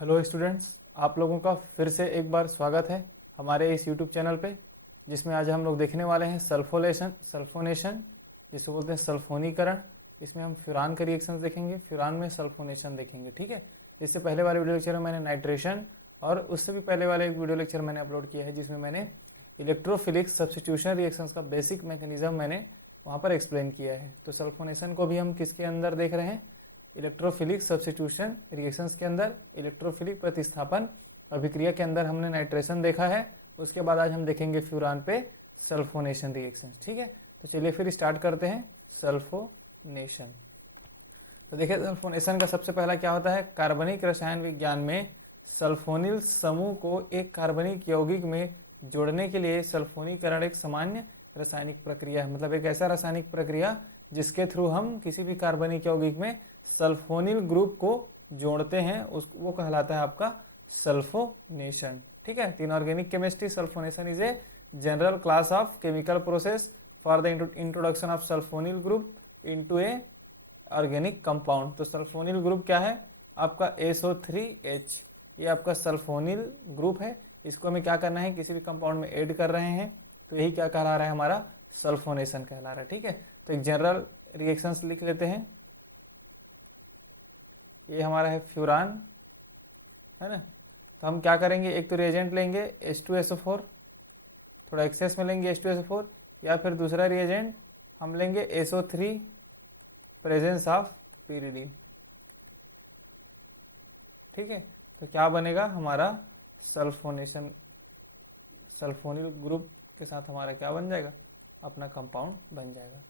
Hello students, आप लोगों का फिर से एक बार स्वागत है हमारे इस यूट्यूब चैनल पे, जिसमें आज हम लोग देखने वाले हैं सल्फोनेशन जिसको बोलते हैं सल्फोनीकरण। इसमें हम फ्यूरान के रिएक्शंस देखेंगे, फ्यूरान में सल्फोनेशन देखेंगे। ठीक है, इससे पहले वाले वीडियो लेक्चर में मैंने नाइट्रेशन और उससे भी पहले वाले एक वीडियो लेक्चर मैंने अपलोड किया है जिसमें मैंने इलेक्ट्रोफिलिक सब्स्टिट्यूशन रिएक्शंस का बेसिक मैकेनिज्म मैंने वहाँ पर एक्सप्लेन किया है। तो सल्फोनेशन को भी हम किसके अंदर देख रहे हैं? इलेक्ट्रोफिलिक सब्स्टिट्यूशन रिएक्शंस के अंदर, इलेक्ट्रोफिलिक प्रतिस्थापन अभिक्रिया के अंदर हमने नाइट्रेशन देखा है। उसके बाद आज हम देखेंगे फ्यूरान पे सल्फोनेशन रिएक्शंस। ठीक है, तो चलिए फिर स्टार्ट करते हैं सल्फोनेशन। तो देखिए, सल्फोनेशन का सबसे पहला क्या होता है? कार्बनिक रसायन विज्ञान में सल्फोनिल समूह को एक कार्बनिक यौगिक में जोड़ने के लिए सल्फोनीकरण एक सामान्य रासायनिक प्रक्रिया है। मतलब एक ऐसा रासायनिक प्रक्रिया जिसके थ्रू हम किसी भी कार्बनिक यौगिक में सल्फोनिल ग्रुप को जोड़ते हैं, उस वो कहलाता है आपका सल्फोनेशन। ठीक है, in organic chemistry sulphonation is a general class of chemical process for the introduction of sulphonyl group into A organic compound. तो सल्फोनिल ग्रुप क्या है? आपका SO3H, ये आपका सल्फोनिल ग्रुप है। इसको हमें क्या करना है? किसी भी कंपाउंड में ऐड कर रहे हैं, तो यही क्या कहला रहा है? हमारा सल्फोनेशन कहला रहा है। ठीक है, तो एक जनरल रिएक्शंस लिख लेते हैं। ये हमारा है फ्यूरान, है ना। तो हम क्या करेंगे? एक तो रिएजेंट लेंगे H2SO4, थोड़ा एक्सेस में लेंगे H2SO4, या फिर दूसरा रिएजेंट हम लेंगे SO3 प्रेजेंस ऑफ pyridine। ठीक है, तो क्या बनेगा? हमारा सल्फोनेशन, सल्फोनिल ग्रुप के साथ हमारा क्या बन जाएगा? अपना कंपाउंड बन जाएगा।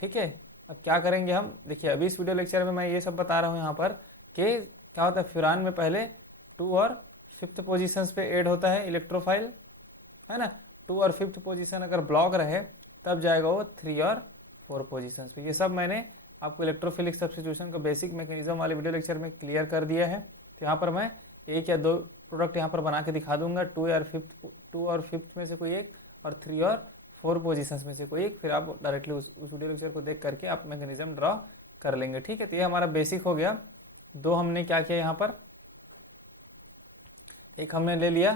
ठीक है, अब क्या करेंगे हम? देखिए, अभी इस वीडियो लेक्चर में मैं ये सब बता रहा हूँ यहाँ पर कि क्या होता है फ्यूरान में पहले 2 और 5th पोजीशंस पे ऐड होता है इलेक्ट्रोफाइल, है ना। 2 और 5th पोजीशन अगर ब्लॉक रहे तब जाएगा वो 3 और 4 पोजीशंस पे। ये सब मैंने आपको इलेक्ट्रोफिलिक सब्स्टिट्यूशन का बेसिक मैकेनिज्म वाले वीडियो लेक्चर में क्लियर कर दिया है। तो यहाँ पर मैं एक या दो प्रोडक्ट यहाँ पर बना के दिखा दूंगा, 2 और 5th में से कोई एक, और 3 और 4 पोजीशंस में से कोई एक। फिर आप डायरेक्टली उस वीडियो लेक्चर को देख करके आप मैकेनिज्म ड्रॉ कर लेंगे। ठीक है, तो ये हमारा बेसिक हो गया। दो हमने क्या किया यहाँ पर? एक हमने ले लिया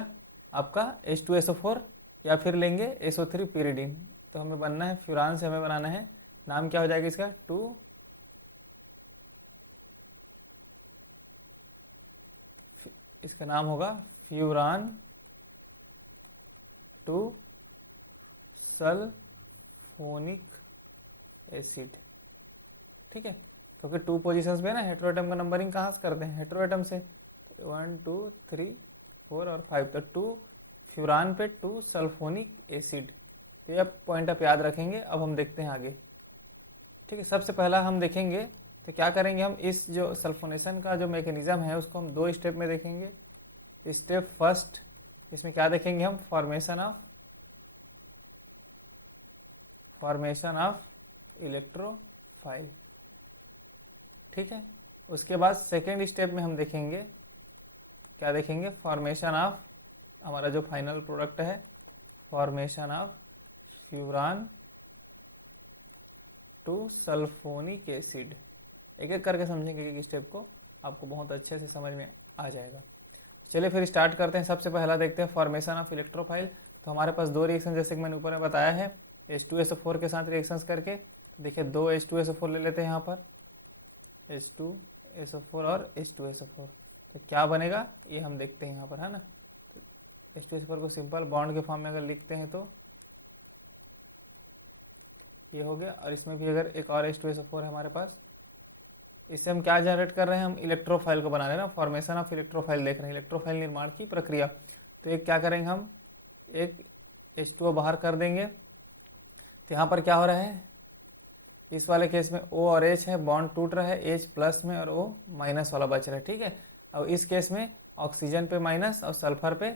आपका H2SO4, या फिर लेंगे SO3 pyridine। तो हमें बनना है फ्यूरान से, हमें बनाना है, नाम क्या हो जाएगा इसका? इसका नाम होगा फ्यूरान 2 सल्फोनिक एसिड। ठीक है, क्योंकि 2 पोजीशंस पे ना हेटेरोएटम का नंबरिंग कहाँ से करते हैं? हेटेरोएटम से। 1 2 3 4 और 5, तो 2 फ्यूरान पे 2 सल्फोनिक एसिड। तो ये पॉइंट आप याद रखेंगे। अब हम देखते हैं आगे। ठीक है, सबसे पहला हम देखेंगे तो क्या करेंगे हम? इस जो सल्फोनेशन का जो मैकेनिज्म है उसको हम 2 स्टेप में देखेंगे। स्टेप फर्स्ट, इसमें क्या देखेंगे हम? Formation of electrophile. ठीक है, उसके बाद सेकेंड स्टेप में हम देखेंगे, क्या देखेंगे? फॉर्मेशन ऑफ, हमारा जो फाइनल प्रोडक्ट है, formation of furan 2 sulphonic acid. एक एक करके समझेंगे एक स्टेप को, आपको बहुत अच्छे से समझ में आ जाएगा। चलिए फिर स्टार्ट करते हैं। सबसे पहला देखते हैं फॉर्मेशन ऑफ इलेक्ट्रोफाइल। तो हमारे पास 2 रिएक्शन, जैसे कि मैंने ऊपर में बताया है, H2SO4 के साथ रिएक्शंस करके। देखिए 2 H2SO4 ले लेते हैं यहाँ पर, H2SO4 और H2SO4। तो क्या बनेगा ये हम देखते हैं यहाँ पर, है ना। तो H2SO4 को सिंपल बॉन्ड के फॉर्म में अगर लिखते हैं तो ये हो गया। और इसमें भी अगर एक और H2SO4 है हमारे पास, इससे हम क्या जनरेट कर रहे हैं? हम इलेक्ट्रोफाइल को बना रहे हैं ना, फॉर्मेशन ऑफ इलेक्ट्रोफाइल देख रहे हैं, इलेक्ट्रोफाइल निर्माण की प्रक्रिया। तो एक क्या करेंगे हम? एक H2O बाहर कर देंगे। तो यहाँ पर क्या हो रहा है? इस वाले केस में O और H है, बॉन्ड टूट रहा है, H प्लस में और O माइनस वाला बच रहा है। ठीक है, अब इस केस में ऑक्सीजन पे माइनस और सल्फर पे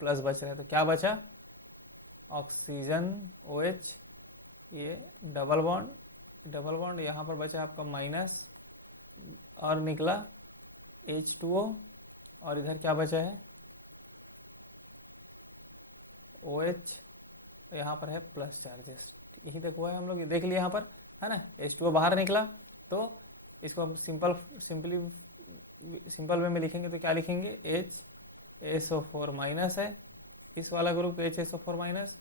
प्लस बच रहा है। तो क्या बचा? ऑक्सीजन OH, ये डबल बॉन्ड, यहाँ पर बचा आपका माइनस और निकला H2O, और इधर क्या बचा है? OH, यहाँ पर है प्लस चार्जेस। यही तक हुआ है हम लोग, ये देख लिया यहाँ पर, है ना। H2O बाहर निकला, तो इसको हम सिंपली सिंपल वे में लिखेंगे तो क्या लिखेंगे, HSO4 माइनस है, इस वाला group HSO4 minus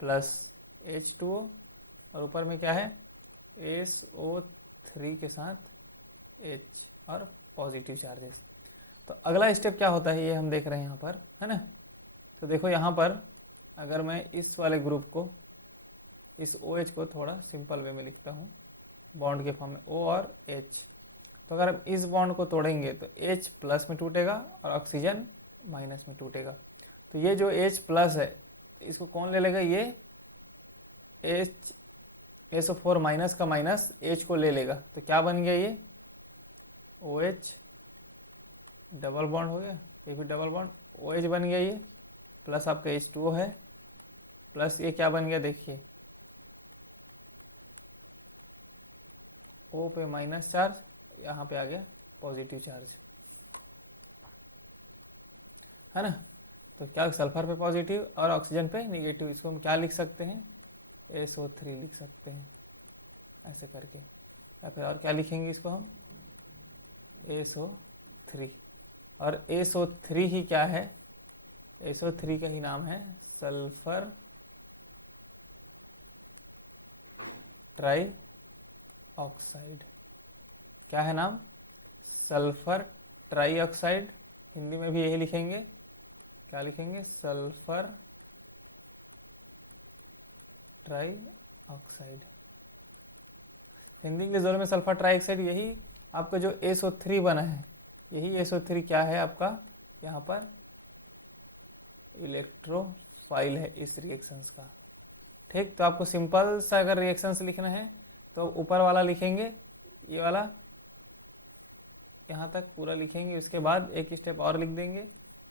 plus H2O, और ऊपर में क्या है SO3 के साथ H और पॉजिटिव चार्जेस। तो अगला स्टेप क्या होता है ये हम देख रहे हैं यहाँ पर, है ना। तो देखो यहाँ पर अगर मैं इस वाले ग्रुप को, इस OH को थोड़ा सिंपल वे में लिखता हूँ बॉन्ड के फॉर्म में, O और H। तो अगर हम इस बॉन्ड को तोड़ेंगे तो H प्लस में टूटेगा और ऑक्सीजन माइनस में टूटेगा। तो ये जो H प्लस है इसको कौन ले लेगा, ये SO4 माइनस का माइनस H को ले लेगा। तो क्या बन गया, ये OH डबल बॉन्ड हो गया, ये भी डबल बॉन्ड OH बन गया, ये प्लस आपका H2O है, प्लस ये क्या बन गया देखिए, O पे माइनस चार्ज, यहाँ पे आ गया पॉजिटिव चार्ज, है ना। तो क्या सल्फर पे पॉजिटिव और ऑक्सीजन पे निगेटिव, इसको हम क्या लिख सकते हैं, SO3 लिख सकते हैं ऐसे करके, या फिर और क्या लिखेंगे इसको हम, SO3। और SO3 ही क्या है, SO3 का ही नाम है सल्फर ट्राई ऑक्साइड। क्या है नाम, सल्फर ट्राई ऑक्साइड। हिंदी में भी यही लिखेंगे, क्या लिखेंगे, sulphur try oxide. Hindi English दोनों में सल्फर ट्राई ऑक्साइड। यही आपका जो SO3 बना है, यही SO3 क्या है आपका, यहाँ पर इलेक्ट्रोफाइल है इस रिएक्शंस का। ठीक, तो आपको सिंपल सा अगर रिएक्शंस लिखना है तो ऊपर वाला लिखेंगे, ये वाला यहाँ तक पूरा लिखेंगे, उसके बाद एक स्टेप और लिख देंगे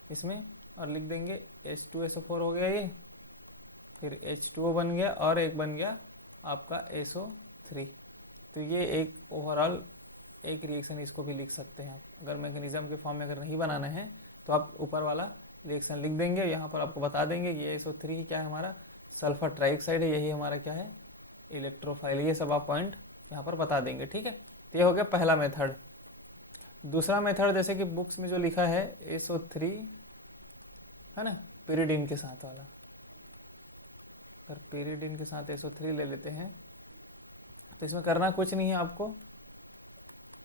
इसमें और लिख देंगे H2SO4 हो गया ये, फिर H2O बन गया और एक बन गया आपका SO3। तो ये एक ओवरऑल एक रिएक्शन, इसको भी लिख सकते हैं आप। अगर मैकेनिज्म के फॉर्म में अगर नहीं बनाना है तो आप ऊपर वाला रिएक्शन लिख देंगे, यहाँ पर आपको बता देंगे ये SO3 ही क्या है हमारा, सल्फर ट्राइऑक्साइड है, यही हमारा क्या है, इलेक्ट्रोफाइल। ये सब आप पॉइंट यहाँ पर बता देंगे, ठीक है। तो ये हो गया पहला मेथड। दूसरा मेथड जैसे कि बुक्स में जो लिखा है SO3, है ना, पेरिडीन के साथ वाला। अगर पेरिडीन के साथ SO3 ले लेते हैं तो इसमें करना कुछ नहीं है आपको,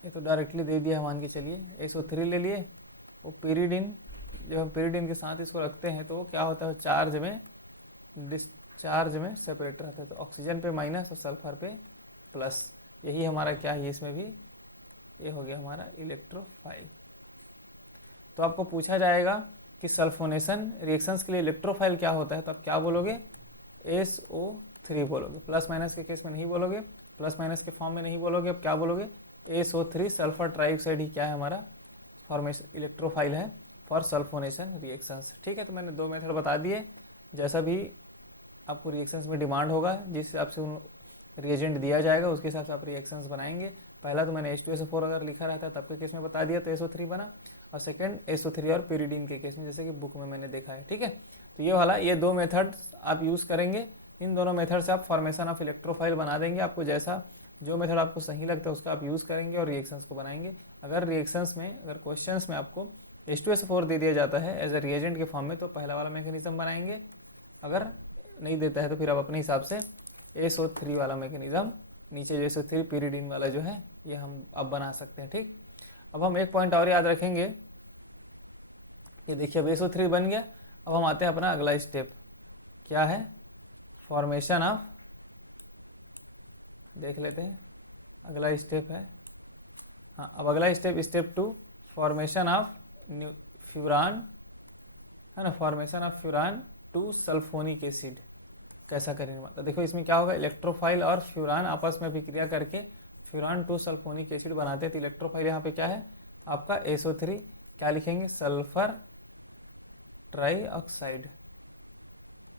ये तो डायरेक्टली दे दिया, मान के चलिए SO3 ले लिए, वो पेरिडीन, जब हम पेरिडीन के साथ इसको रखते हैं तो क्या होता है, चार्ज में डिस्चार्ज में सेपरेट रहता है। तो ऑक्सीजन पे माइनस और सल्फर पे प्लस, यही हमारा क्या है इसमें भी, ये हो गया हमारा इलेक्ट्रोफाइल। तो आपको पूछा जाएगा कि सल्फोनेशन रिएक्शंस के लिए इलेक्ट्रोफाइल क्या होता है, तो आप क्या बोलोगे, SO3 बोलोगे। प्लस माइनस के केस में नहीं बोलोगे, प्लस माइनस के फॉर्म में नहीं बोलोगे, अब क्या बोलोगे, SO3 सल्फर ट्राइऑक्साइड ही क्या है हमारा फॉर्मेशन, इलेक्ट्रोफाइल है फॉर सल्फोनेशन रिएक्शंस। ठीक है, तो मैंने दो मेथड बता दिए, जैसा भी आपको रिएक्शंस में डिमांड होगा, जिस हिसाब से उन रिएजेंट दिया जाएगा उसके हिसाब से आप रिएक्शंस बनाएंगे। पहला तो मैंने H2SO4 अगर लिखा रहता तब के केस में बता दिया तो SO3 बना, और सेकंड SO3 और पेरिडीन के केस में जैसे कि बुक में मैंने देखा है। ठीक है, तो ये वाला, ये दो मेथड आप यूज़ करेंगे, इन दोनों मेथड से आप फॉर्मेशन ऑफ इलेक्ट्रोफाइल बना देंगे। आपको जैसा जो मेथड आपको सही लगता है उसका आप यूज़ करेंगे और रिएक्शंस को बनाएंगे। अगर रिएक्शंस में, अगर क्वेश्चंस में आपको H2SO4 दे दिया जाता है एज ए रिएजेंट के फॉर्म में तो पहला वाला मैकेनिज्म बनाएंगे, अगर नहीं देता है तो फिर आप अपने हिसाब से SO3 वाला मैकेनिज्म, नीचे जो SO3 पेरिडीन वाला जो है ये हम अब बना सकते हैं। ठीक, अब हम एक पॉइंट और याद रखेंगे, ये देखिए अब SO3 बन गया। अब हम आते हैं अपना अगला स्टेप, क्या है, फॉर्मेशन ऑफ, देख लेते हैं अगला स्टेप है, हाँ अब अगला step, step 2, formation of furan, है ना, formation of furan 2 sulphonic acid कैसा करेंगे। मतलब देखो इसमें क्या होगा, इलेक्ट्रोफाइल और फ्यूरान आपस में अभिक्रिया करके फ्यूरान 2 सल्फोनिक एसिड बनाते हैं। तो इलेक्ट्रोफाइल यहाँ पे क्या है आपका SO3, क्या लिखेंगे, सल्फर ट्राइऑक्साइड,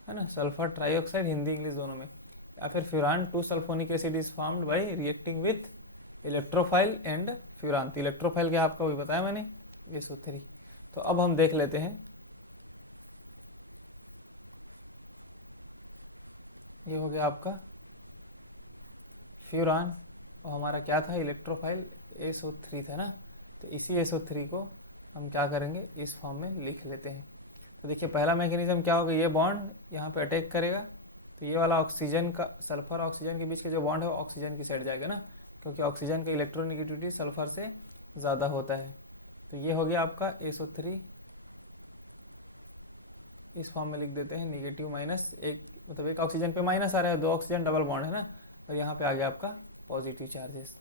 है ना, सल्फर ट्राइऑक्साइड हिंदी इंग्लिश दोनों में, या फिर furan 2 sulphonic acid is formed by reacting with electrophile and furan. तो इलेक्ट्रोफाइल क्या आपका वही बताया मैंने, SO3। तो अब हम देख लेते हैं, ये हो गया आपका फ्यूरान और हमारा क्या था, इलेक्ट्रोफाइल SO3 था ना। तो इसी SO3 को हम क्या करेंगे, इस फॉर्म में लिख लेते हैं। तो देखिए पहला मैकेनिज्म क्या होगा, ये बॉन्ड यहाँ पे अटैक करेगा, तो ये वाला ऑक्सीजन का, सल्फर ऑक्सीजन के बीच के जो बॉन्ड है वो ऑक्सीजन की साइड जाएगा ना, क्योंकि ऑक्सीजन का इलेक्ट्रोनेगेटिविटी सल्फर से ज़्यादा होता है। तो ये हो गया आपका SO3, इस फॉर्म में लिख देते हैं, नेगेटिव माइनस, एक मतलब एक ऑक्सीजन पे माइनस आ रहा है, 2 ऑक्सीजन डबल बॉन्ड है ना, और यहाँ पे आ गया आपका पॉजिटिव चार्जेस।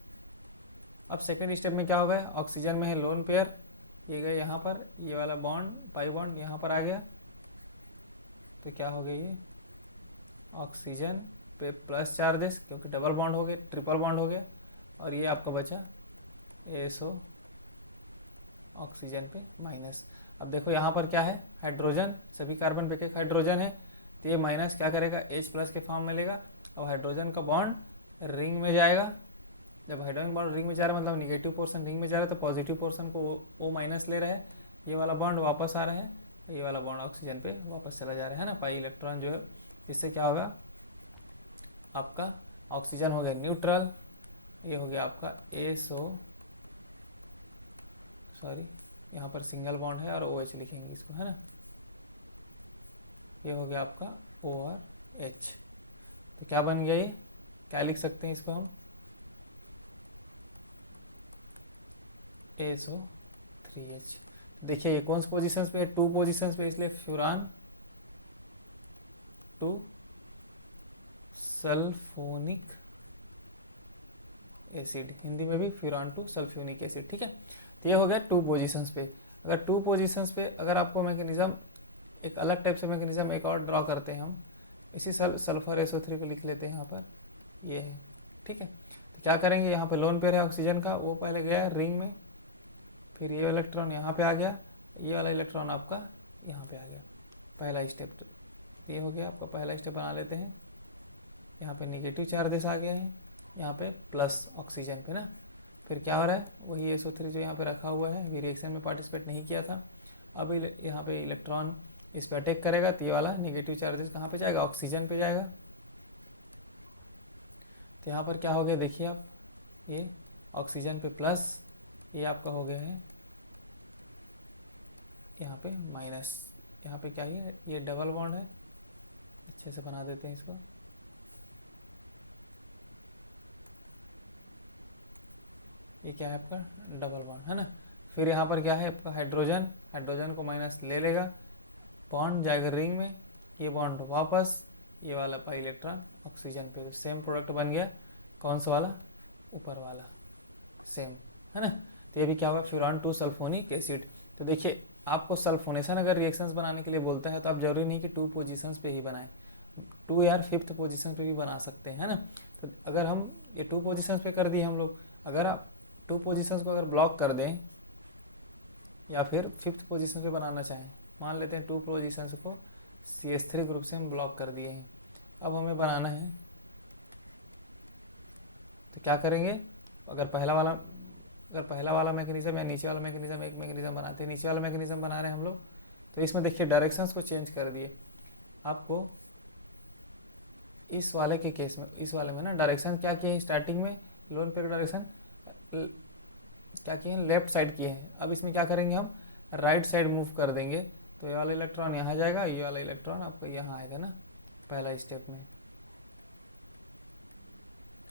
अब सेकेंड स्टेप में क्या होगा, ऑक्सीजन में है लोन पेयर, ये गए यहाँ पर, ये वाला बॉन्ड पाई बॉन्ड यहाँ पर आ गया, तो क्या हो गया, ये ऑक्सीजन पे प्लस चार्जेस क्योंकि डबल बॉन्ड हो गए, ट्रिपल बॉन्ड हो गया, और ये आपका बचा SO ऑक्सीजन पे माइनस। अब देखो यहाँ पर क्या है, हाइड्रोजन, सभी कार्बन पे एक हाइड्रोजन है, तो ये माइनस क्या करेगा, H+ के फॉर्म में लेगा। अब हाइड्रोजन का बॉन्ड रिंग में जाएगा, जब हाइड्रोजन बॉन्ड रिंग में जा रहा है मतलब निगेटिव पोर्शन रिंग में जा रहा है, तो पॉजिटिव पोर्शन को O- ले रहा है, ये वाला बॉन्ड वापस आ रहा है, ये वाला बॉन्ड ऑक्सीजन पे वापस चला जा रहा है ना, पाई इलेक्ट्रॉन जो है, जिससे क्या होगा, आपका ऑक्सीजन हो गया न्यूट्रल, ये हो गया आपका यहाँ पर सिंगल बॉन्ड है और OH लिखेंगे इसको, है ना, ये हो गया आपका O और H। तो क्या बन गया, ये क्या लिख सकते हैं इसको हम, SO3H। तो देखिए ये कौन सी पोजीशंस पे है, 2 पोजीशंस पे, इसलिए फ्यूरान 2 सल्फोनिक एसिड, हिंदी में भी फ्यूरान 2 सल्फ्यूनिक एसिड, ठीक है। तो ये हो गया 2 पोजीशंस पे। अगर 2 पोजीशंस पे अगर आपको मैकेनिज्म एक अलग टाइप से मैकेनिज्म एक और ड्रॉ करते हैं हम, इसी सल्फर SO3 को लिख लेते हैं यहाँ पर, ये है, ठीक है। तो क्या करेंगे, यहाँ पे लोन पेयर है ऑक्सीजन का, वो पहले गया रिंग में, फिर ये इलेक्ट्रॉन यहाँ पे आ गया, ये वाला इलेक्ट्रॉन आपका यहाँ पे आ गया, पहला स्टेप। तो ये हो गया आपका पहला स्टेप, बना लेते हैं। यहाँ पे नेगेटिव चार्जेस आ गए हैं, यहाँ पे प्लस ऑक्सीजन पे ना, फिर क्या हो रहा है, वही SO3 जो यहाँ पे रखा हुआ है, अभी रिएक्शन में पार्टिसिपेट नहीं किया था, अब यहाँ पे इलेक्ट्रॉन इस पर अटैक करेगा, तो ये वाला नेगेटिव चार्जेस कहाँ पे जाएगा, ऑक्सीजन पे जाएगा। तो यहाँ पर क्या हो गया, देखिए आप, ये ऑक्सीजन पे प्लस, ये आपका हो गया है यहाँ पे माइनस, यहाँ पे क्या है, ये डबल बॉन्ड है, अच्छे से बना देते हैं इसको, ये क्या है आपका डबल बॉन्ड, है ना। फिर यहाँ पर क्या है आपका हाइड्रोजन, हाइड्रोजन को माइनस ले लेगा, बॉन्ड जाएगा रिंग में, ये बॉन्ड वापस, ये वाला पाई इलेक्ट्रॉन ऑक्सीजन पे, तो सेम प्रोडक्ट बन गया, कौन सा वाला, ऊपर वाला, सेम, है ना। तो ये भी क्या होगा, फ्यूरान 2 सल्फोनिक एसिड। तो देखिए आपको सल्फोनेशन अगर रिएक्शंस बनाने के लिए बोलता है, तो आप जरूरी नहीं कि 2 पोजीशंस पे ही बनाएं, 2 या 5th पोजीशन पे भी बना सकते हैं, है ना। तो अगर हम ये 2 पोजीशंस पे कर दिए हम लोग, अगर आप 2 पोजीशंस को अगर ब्लॉक कर दें या फिर 5th पोजीशन पे बनाना चाहें, मान लेते हैं 2 पोजीशंस को CH3 ग्रुप से हम ब्लॉक कर दिए हैं, अब हमें बनाना है, तो क्या करेंगे, अगर पहला वाला मैकेनिज्म या नीचे वाला मैकेनिज्म एक मैकेनिज्म बनाते हैं, नीचे वाला मैकेनिज्म बना रहे हैं हम लोग, तो इसमें देखिए डायरेक्शंस को चेंज कर दिए। आपको इस वाले के केस में, इस वाले में ना डायरेक्शन क्या किए हैं, स्टार्टिंग में लोन पेयर डायरेक्शन क्या किए हैं, लेफ्ट साइड किए हैं, अब इसमें क्या करेंगे, हम राइट साइड मूव कर देंगे, तो ये वाला इलेक्ट्रॉन यहाँ जाएगा, ये वाला इलेक्ट्रॉन आपको यहाँ आएगा ना, पहला स्टेप में,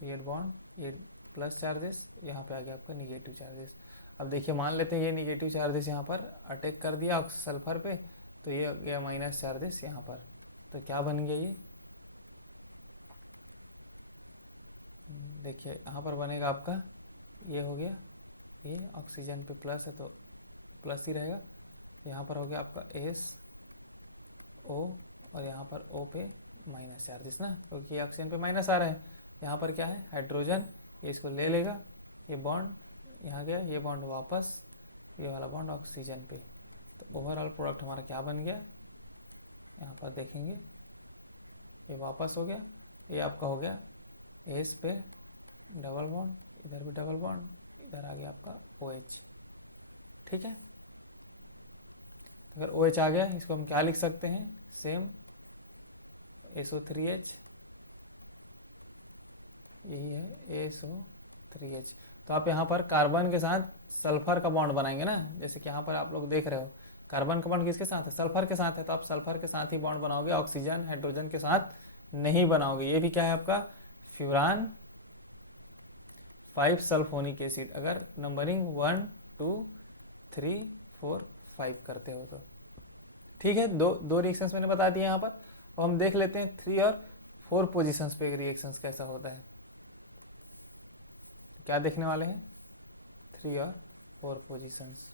ये बॉन्ड, ये प्लस चार्जेस, यहाँ पे आ गया आपका निगेटिव चार्जेस। अब देखिए मान लेते हैं ये निगेटिव चार्जेस यहाँ पर अटैक कर दिया सल्फर पे, तो ये गया माइनस चार्जेस यहाँ पर, तो क्या बन गया, ये देखिए यहाँ पर बनेगा आपका, ये हो गया, ये ऑक्सीजन पे प्लस है तो प्लस ही रहेगा, यहाँ पर हो गया आपका SO और यहाँ पर O पे माइनस चार्जेस ना, क्योंकि ये ऑक्सीजन पे माइनस आ रहा है, यहाँ पर क्या है हाइड्रोजन, ये इसको ले लेगा, ये बॉन्ड यहाँ गया, ये बॉन्ड वापस, ये वाला बॉन्ड ऑक्सीजन पे, तो ओवरऑल प्रोडक्ट हमारा क्या बन गया, यहाँ पर देखेंगे, ये वापस हो गया, ये आपका हो गया S पे डबल बॉन्ड, इधर भी डबल बॉन्ड, इधर आ गया आपका OH, ठीक है। अगर OH आ गया, इसको हम क्या लिख सकते हैं, सेम SO3H, यही है SO 3H। तो आप यहाँ पर कार्बन के साथ सल्फर का बॉन्ड बनाएंगे ना, जैसे कि यहाँ पर आप लोग देख रहे हो कार्बन का बॉन्ड किसके साथ है, सल्फर के साथ है, तो आप सल्फर के साथ ही बॉन्ड बनाओगे, ऑक्सीजन हाइड्रोजन के साथ नहीं बनाओगे। ये भी क्या है आपका फ्यूरान 5 सल्फोनिक एसिड, अगर नंबरिंग 1 2 3 4 5 करते हो तो। ठीक है, दो रिएक्शंस मैंने बता दिए यहाँ पर। अब हम देख लेते हैं 3 और 4 पोजीशंस पे रिएक्शंस कैसा होता है। तो क्या देखने वाले हैं 3 और 4 पोजीशंस।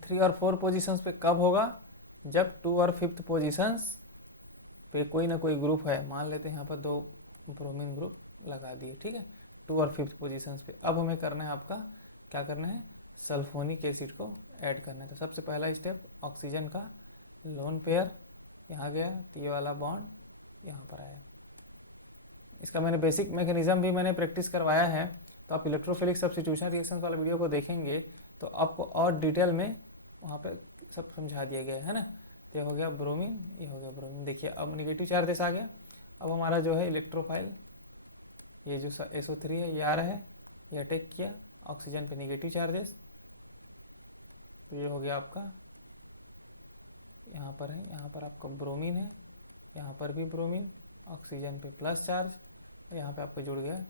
3 और 4 पोजीशंस पे कब होगा, जब 2 और 5th पोजीशंस पे कोई ना कोई ग्रुप है, मान लेते हैं यहाँ पर 2 ब्रोमीन ग्रुप लगा दिए, ठीक है, 2 और 5th पोजीशंस पे। अब हमें करना है आपका क्या करना है, सल्फोनिक एसिड को ऐड करना है। तो सबसे पहला स्टेप, ऑक्सीजन का लोन पेयर यहाँ गया, तो ये वाला बॉन्ड यहाँ पर आया। इसका मैंने बेसिक मैकेनिज्म भी मैंने प्रैक्टिस करवाया है, तो आप इलेक्ट्रोफिलिक सब्स्टिट्यूशन रिएक्शन वाला वीडियो को देखेंगे तो आपको और डिटेल में वहाँ पे सब समझा दिया गया है ना। तो ये हो गया ब्रोमीन, ये हो गया ब्रोमीन। देखिए अब नेगेटिव चार्जेस आ गया। अब हमारा जो है इलेक्ट्रोफाइल, ये जो SO3 है ये आ रहा है, ये अटैक किया ऑक्सीजन पे नेगेटिव चार्जेस, तो ये हो गया आपका यहाँ पर है, यहाँ पर आपका ब्रोमीन है, यहाँ पर भी ब्रोमीन, ऑक्सीजन पे प्लस चार्ज, यहाँ पे आपको जुड़ गया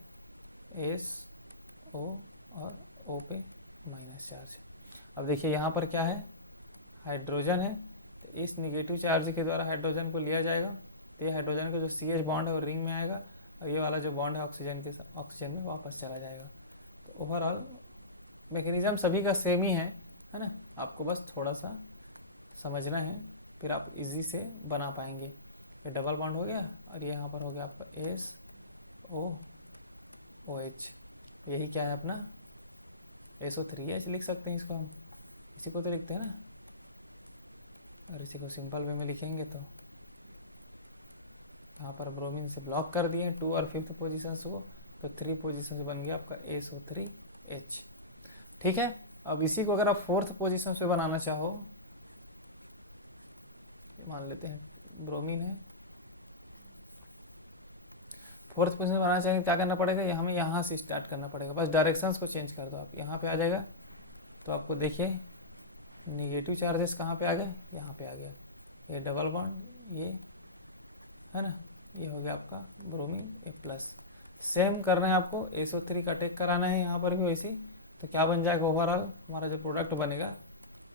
SO और O पे माइनस चार्ज। अब देखिए यहाँ पर क्या है, हाइड्रोजन है, तो इस निगेटिव चार्ज के द्वारा हाइड्रोजन को लिया जाएगा, तो ये हाइड्रोजन का जो CH बॉन्ड है वो रिंग में आएगा, और ये वाला जो बॉन्ड है ऑक्सीजन के साथ ऑक्सीजन में वापस चला जाएगा। तो ओवरऑल मैकेनिज्म सभी का सेम ही है ना, आपको बस थोड़ा सा समझना है, फिर आप इजी से बना पाएंगे। ये डबल बॉन्ड हो गया, और ये यहाँ पर हो गया आपका SO OH, यही क्या है अपना SO3H लिख सकते हैं इसको हम, इसी को तो लिखते हैं ना। और इसी को सिंपल वे में लिखेंगे तो यहाँ पर ब्रोमीन से ब्लॉक कर दिए 2 और 5th पोजीशन को, तो 3 पोजीशन से बन गया आपका SO3H। ठीक है, अब इसी को अगर आप 4th पोजीशन पे बनाना चाहो, मान लेते हैं ब्रोमीन है, 4th पोजीशन बनाना चाहेंगे क्या करना पड़ेगा, ये हमें यहाँ से स्टार्ट करना पड़ेगा, बस डायरेक्शंस को चेंज कर दो आप, यहाँ पे आ जाएगा। तो आपको देखिए निगेटिव चार्जेस कहाँ पे आ गए, यहाँ पे आ गया, ये डबल बॉन्ड ये है ना, ये हो गया आपका ब्रोमीन ये प्लस। सेम करना है आपको, SO3 का अटैक कराना है यहाँ पर भी वैसे। तो क्या बन जाएगा ओवरऑल हमारा जो प्रोडक्ट बनेगा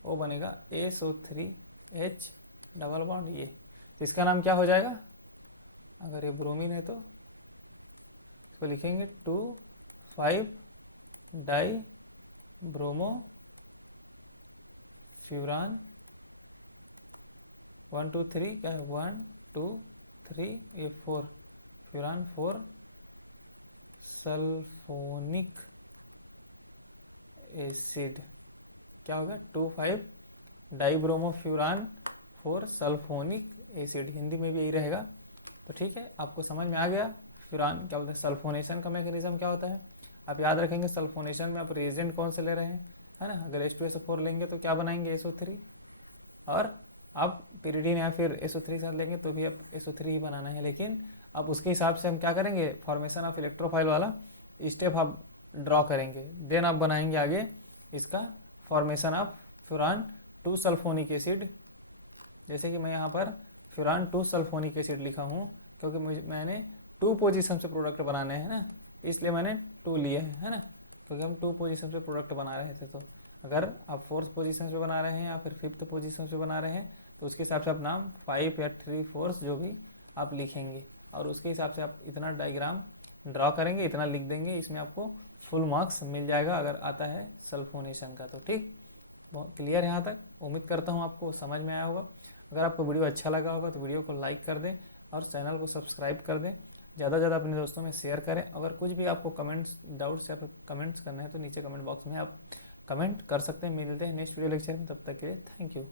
वो बनेगा SO3H डबल बॉन्ड ये, इसका नाम क्या हो जाएगा, अगर ये ब्रोमीन है तो इसको लिखेंगे 2,5 डाई ब्रोमो फ्यूरान 1 2 3 क्या है 1 2 3 ये 4 फ्यूरान 4 सल्फोनिक एसिड, क्या होगा 2,5 डाईब्रोमो फ्यूरान 4 सल्फोनिक एसिड, हिंदी में भी यही रहेगा। तो ठीक है, आपको समझ में आ गया फ्यूरान क्या बोलते हैं, सल्फोनेशन का मैकेनिज्म क्या होता है। आप याद रखेंगे सल्फोनेशन में आप रिएजेंट कौन से ले रहे हैं, है ना। अगर H2SO4 लेंगे तो क्या बनाएंगे SO3, और आप pyridine या फिर SO3 साथ लेंगे तो भी आप SO3 ही बनाना है। लेकिन अब उसके हिसाब से हम क्या करेंगे, फॉर्मेशन ऑफ इलेक्ट्रोफाइल वाला स्टेप आप ड्रॉ करेंगे, देन आप बनाएंगे आगे इसका formation of furan 2 sulphonic acid. जैसे कि मैं यहाँ पर फ्यूरान 2 सल्फोनिक एसिड लिखा हूँ, क्योंकि मैंने 2 पोजीशन से प्रोडक्ट बनाने हैं ना, इसलिए मैंने 2 लिए है ना, क्योंकि हम 2 पोजीशन से प्रोडक्ट बना रहे थे। तो अगर आप 4th पोजीशन पे बना रहे हैं या फिर 5th पोजीशन पे बना रहे हैं तो उसके हिसाब से आप नाम 5 या 3 4 जो भी आप लिखेंगे, और उसके हिसाब से आप इतना डायग्राम ड्रॉ करेंगे, इतना लिख देंगे, इसमें आपको फुल मार्क्स मिल जाएगा अगर आता है सल्फोनेशन का। तो ठीक, बहुत क्लियर यहाँ तक, उम्मीद करता हूँ आपको समझ में आया होगा। अगर आपको वीडियो अच्छा लगा होगा तो वीडियो को लाइक कर दें और चैनल को सब्सक्राइब कर दें, ज़्यादा से ज़्यादा अपने दोस्तों में शेयर करें। अगर कुछ भी आपको कमेंट्स डाउट्स या फिर कमेंट्स करना है तो नीचे कमेंट बॉक्स में आप कमेंट कर सकते हैं। मिलते हैं नेक्स्ट वीडियो लेक्चर में, तब तक के लिए थैंक यू।